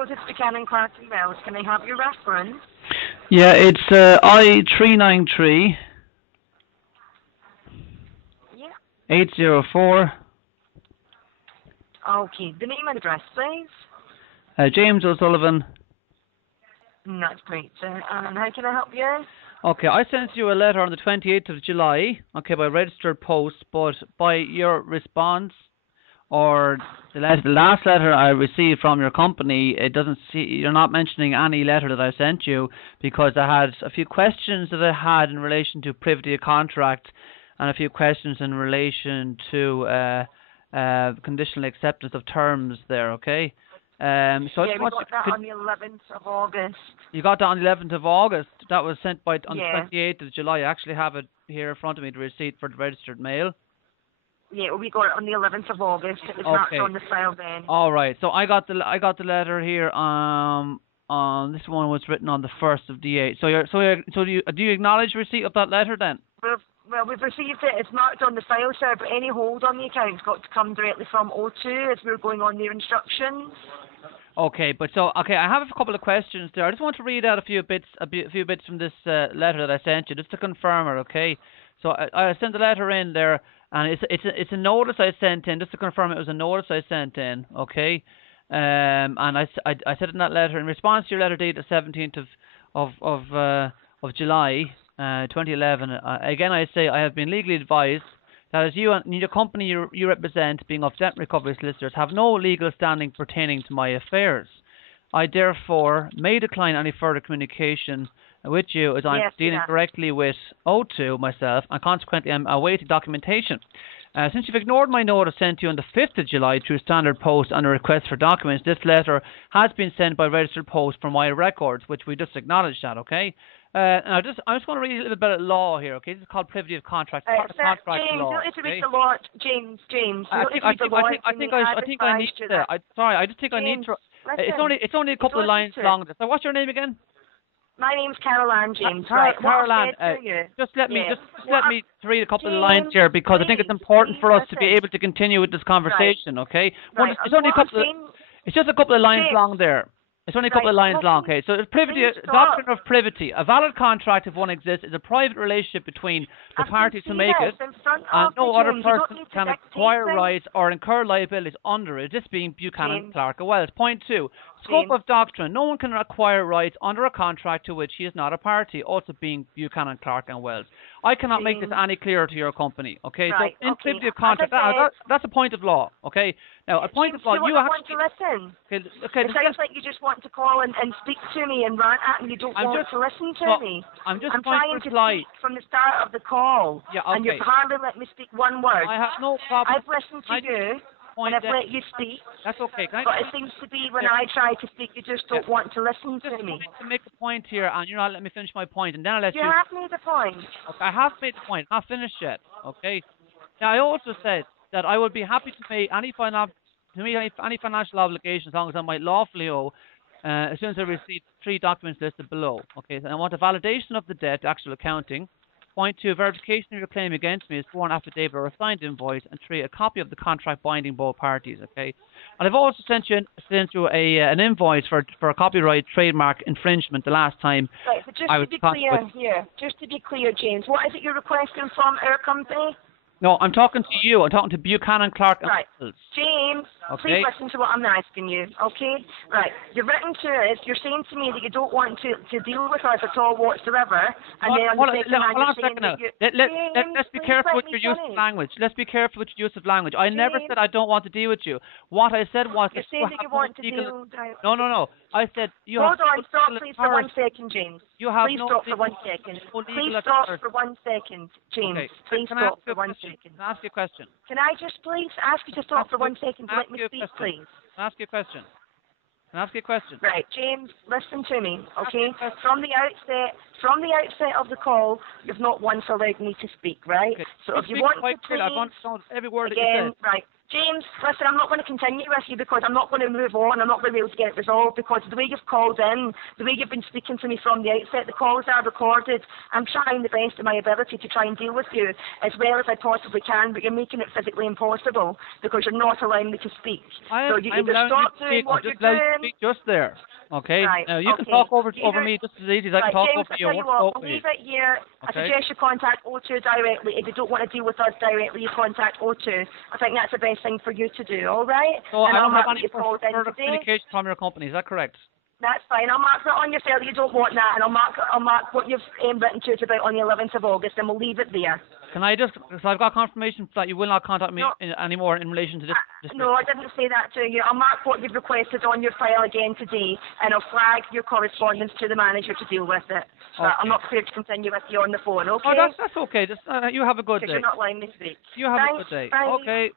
Joseph Buchanan Clark and Wells. Can I have your reference? Yeah, it's I393 Yeah. 804 Okay. The name and address, please. James O'Sullivan. That's great, sir. And how can I help you? Okay, I sent you a letter on the 28th of July, okay, by registered post, but by your response or the last letter I received from your company, it doesn't see, you're not mentioning any letter that I sent you, because I had a few questions that I had in relation to privity of contract and a few questions in relation to conditional acceptance of terms there, okay? So Yeah, I we got that on the 11th of August. You got that on the 11th of August. That was sent on the Yeah. 28th of July. I actually have it here in front of me, the receipt for the registered mail. Yeah, we got it on the 11th of August. It was Okay. not on the file then. All right. So I got the letter here. This one was written on the 1st of the 8th. So do you acknowledge receipt of that letter then? Well, we've received it. It's marked on the file, sir, but any hold on the account's got to come directly from O2 as we're going on their instructions. Okay, I have a couple of questions there. I just want to read out a few bits from this letter that I sent you, just to confirm it. Okay, so I sent the letter in there, and it's a notice I sent in, just to confirm it was a notice I sent in. Okay, and I said in that letter, in response to your letter dated the 17th of July, 2011. Again, I say I have been legally advised that as you and your company you represent, being of debt recovery solicitors, have no legal standing pertaining to my affairs. I therefore may decline any further communication with you, as I'm dealing directly with O2 myself, and consequently I'm awaiting documentation. Since you've ignored my notice sent to you on the 5th of July through standard post and a request for documents, this letter has been sent by registered post for my records, which we just acknowledged that, okay? I just want to read a little bit of law here, okay? This is called privity of contract. Contract James, law. you don't need to read the law. James. I think I need to. I just think I need to. It's only a couple of lines long. So what's your name again? My name's Carol Ann, James. Carol Ann, just let me read a couple of lines here, because I think it's important for us to be able to continue with this conversation, okay? Right. It's only a couple. It's just a couple of lines long there. It's only a couple of lines long, okay? So privity, doctrine of privity. A valid contract, if one exists, is a private relationship between the parties who make it, and no other person can acquire rights or incur liabilities under it, this being Buchanan, Clark and Wells. Point 2. Scope of doctrine. No one can acquire rights under a contract to which he is not a party, also being Buchanan, Clark and Wells. I cannot make this any clearer to your company, okay? So in privity of contract, that's a point of law, okay? Now, a point of law, you want to listen. Okay, it sounds like you just want to call and speak to me and rant at me. You don't want to listen to me. I'm trying to speak from the start of the call, and you've hardly let me speak one word. I have no problem. I've listened to you, and I've let you speak. That's okay. But it seems to be when I try to speak, you just don't want to listen to me. To make a point here, and you're not letting me finish my point, and then I'll let you... You have made a point. Okay, I have made the point. I've finished yet, okay? Now, I also said that I would be happy to pay any financial obligation as long as I might lawfully owe, as soon as I receive 3 documents listed below. Okay, so I want a validation of the debt, actual accounting. Point 2, verification of your claim against me is sworn affidavit or a signed invoice, and 3, a copy of the contract binding both parties. Okay, and I've also sent you an invoice for a copyright trademark infringement the last time. Right, but just to be clear, James, what is it you're requesting from our company? No, I'm talking to you. I'm talking to Buchanan, Clark and Wells. James, please listen to what I'm asking you, okay? Right, you've written to us, you're saying to me that you don't want to deal with us at all whatsoever, and then on the second hand you're saying that let's be careful with your use of language. Let's be careful with your use of language. I never said I don't want to deal with you. What I said was... You're saying that you want to deal... No. I said you have... Hold on, stop please for 1 second, James. Please stop for 1 second. Please stop for 1 second, James. Okay. Please stop for 1 second. Can I ask you a question? Can I just please ask you to stop for 1 second to let me speak, please? Can I ask you a question? Right, James, listen to me, okay? From the outset of the call, you've not once allowed me to speak, right? Okay. So if you want to please, every word again, that you said. right, James, listen, I'm not going to continue with you because I'm not going to move on. I'm not going to be able to get it resolved because the way you've called in, the way you've been speaking to me from the outset, the calls are recorded. I'm trying the best of my ability to try and deal with you as well as I possibly can, but you're making it physically impossible because you're not allowing me to speak. I'm either stop doing what you're doing. Just there. Okay. Right. Now you can talk over me just as easy as I can talk James, over you. James, I'll leave it here. Okay. I suggest you contact O2 directly. If you don't want to deal with us directly, you contact O2. I think that's the best thing for you to do. All right. So and I don't have mark any further communication from your company. Is that correct? That's fine. I'll mark that on your file that you don't want that, and I'll mark what you've written to us about on the 11th of August, and we'll leave it there. Can I just, so I've got confirmation that you will not contact me anymore in relation to this? No, I didn't say that to you. I'll mark what you've requested on your file again today, and I'll flag your correspondence to the manager to deal with it. Okay. I'm not prepared to continue with you on the phone, okay? Oh, that's okay. Just, you have a good day. Because you're not letting me speak. You have a good day. Bye. Okay.